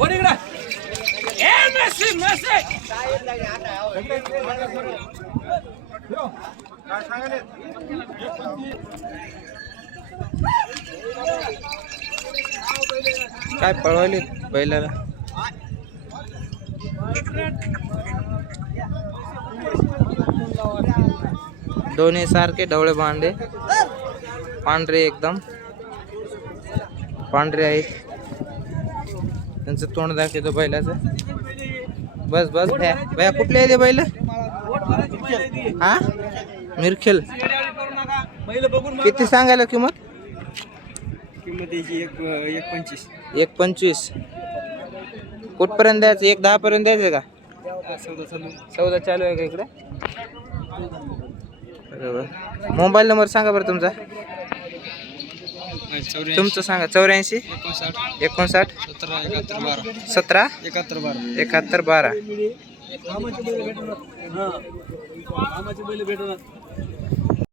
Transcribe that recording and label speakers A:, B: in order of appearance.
A: ओढ इकडे. ए, मेसी, मेसी.
B: काय पळवायले बैलाला? दोन्ही सारखे ढवळे भांडे. पांढरे एकदम. पांढरे आहेत. त्यांचं तोंड दाखवतो बैलाचं. बस बस भया भया कुठले आहे बैल? हा? मिरखेल. किती सांगायला किंमत?
A: किंमत याची एक एक पंचवीस.
B: एक पंचवीस. कुठपर्यंत द्यायचं? एक दहा पर्यंत द्यायचं का?
A: चौदा चालू
B: चौदा चालू आहे का इकडे? बरोबर. मोबाईल नंबर सांगा बरं तुमचा. तुमचं सांगा चौऱ्याऐंशी?
A: एकोणसाठ.
B: एकोणसाठ?
A: सतरा एकाहत्तर बारा.
B: सतरा?
A: एकाहत्तर बारा. हा. भेटणार.